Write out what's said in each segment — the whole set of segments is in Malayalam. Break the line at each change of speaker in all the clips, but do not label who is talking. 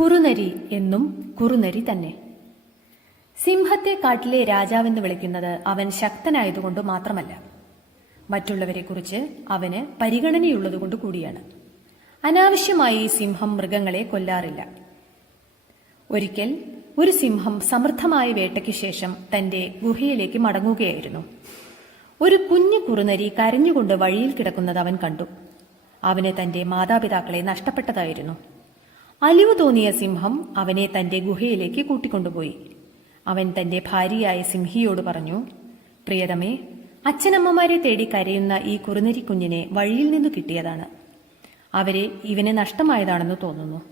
കുറുനരി എന്നും കുറുനരി തന്നെ. സിംഹത്തെ കാട്ടിലെ രാജാവെന്ന് വിളിക്കുന്നത് അവൻ ശക്തനായതുകൊണ്ട് മാത്രമല്ല. മറ്റുള്ളവരെക്കുറിച്ച് അവന് പരിഗണനയുള്ളതുകൊണ്ട് കൂടിയാണ്. അനാവശ്യമായി സിംഹം മൃഗങ്ങളെ കൊല്ലാറില്ല. ഒരിക്കൽ ഒരു സിംഹം സമൃദ്ധമായ വേട്ടയ്ക്ക് ശേഷം തന്റെ ഗുഹയിലേക്ക് മടങ്ങുകയായിരുന്നു. ഒരു കുഞ്ഞു കുറുനരി കരഞ്ഞുകൊണ്ട് വഴിയിൽ കിടക്കുന്നത് അവൻ കണ്ടു. അവന് തന്റെ മാതാപിതാക്കളെ നഷ്ടപ്പെട്ടതായിരുന്നു. അലിവ് തോന്നിയ സിംഹം അവനെ തന്റെ ഗുഹയിലേക്ക് കൂട്ടിക്കൊണ്ടുപോയി. അവൻ തന്റെ ഭാര്യയായ സിംഹിയോട് പറഞ്ഞു പ്രിയതമേ അച്ഛനമ്മമാരെ തേടി കരയുന്ന ഈ കുറുനരി കുഞ്ഞിനെ വഴിയിൽ നിന്ന് കിട്ടിയതാണ്. അവരെ ഇവനെ നഷ്ടമായതാണെന്ന് തോന്നുന്നു.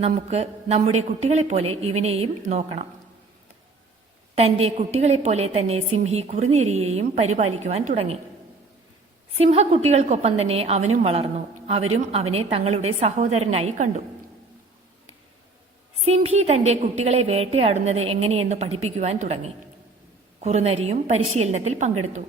നമുക്ക് നമ്മുടെ കുട്ടികളെപ്പോലെ ഇവനെയും നോക്കണം. തന്റെ കുട്ടികളെപ്പോലെ തന്നെ സിംഹി കുറുനേരിയെയും പരിപാലിക്കുവാൻ തുടങ്ങി. സിംഹക്കുട്ടികൾക്കൊപ്പം തന്നെ അവനും വളർന്നു. അവരും അവനെ തങ്ങളുടെ സഹോദരനായി കണ്ടു. സിംഹി തന്റെ കുട്ടികളെ വേട്ടയാടുന്നത് എങ്ങനെയെന്ന് പഠിപ്പിക്കുവാൻ തുടങ്ങി. കുറുനരിയും പരിശീലനത്തിൽ പങ്കെടുത്തു.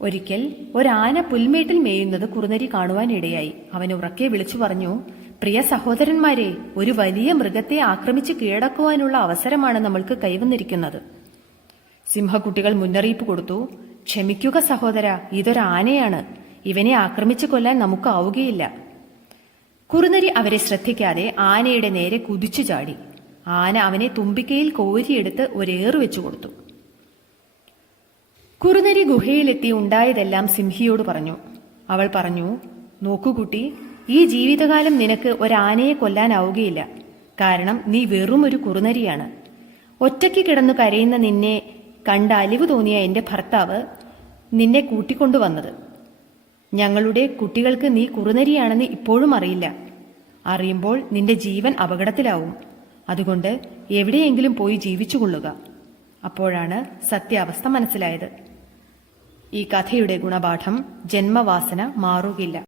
ഒരിക്കൽ ഒരാന പുൽമേട്ടിൽ മേയുന്നത് കുറുനരി കാണുവാനിടയായി. അവൻ ഉറക്കെ വിളിച്ചു പറഞ്ഞു പ്രിയ സഹോദരന്മാരെ ഒരു വലിയ മൃഗത്തെ ആക്രമിച്ച് കീഴടക്കുവാനുള്ള അവസരമാണ് നമ്മൾക്ക് കൈവന്നിരിക്കുന്നത്. സിംഹക്കുട്ടികൾ മുന്നറിയിപ്പ് കൊടുത്തു ക്ഷമിക്കുക സഹോദര ഇതൊരാനയാണ്. ഇവനെ ആക്രമിച്ചു കൊല്ലാൻ നമുക്ക് ആവുകയില്ല. കുറുനരി അവരെ ശ്രദ്ധിക്കാതെ ആനയുടെ നേരെ കുതിച്ചു ചാടി. ആന അവനെ തുമ്പിക്കയിൽ കോരിയെടുത്ത് ഒരേറ് വെച്ചു കൊടുത്തു. കുറുനരി ഗുഹയിലെത്തി ഉണ്ടായതെല്ലാം സിംഹിയോട് പറഞ്ഞു. അവൾ പറഞ്ഞു നോക്കൂ കുട്ടി ഈ ജീവിതകാലം നിനക്ക് ഒരാനയെ കൊല്ലാനാവുകയില്ല. കാരണം നീ വെറും ഒരു കുറുനരിയാണ്. ഒറ്റയ്ക്ക് കിടന്നു കരയുന്ന നിന്നെ കണ്ട അലിവ് തോന്നിയ എന്റെ ഭർത്താവ് നിന്നെ കൂട്ടിക്കൊണ്ടുവന്നത്. ഞങ്ങളുടെ കുട്ടികൾക്ക് നീ കുറുനരിയാണെന്ന് ഇപ്പോഴും അറിയില്ല. അറിയുമ്പോൾ നിന്റെ ജീവൻ അപകടത്തിലാവും. അതുകൊണ്ട് എവിടെയെങ്കിലും പോയി ജീവിച്ചുകൊള്ളുക. അപ്പോഴാണ് സത്യാവസ്ഥ മനസ്സിലായത്. ഈ കഥയുടെ ഗുണപാഠം ജന്മവാസന മാറുകില്ല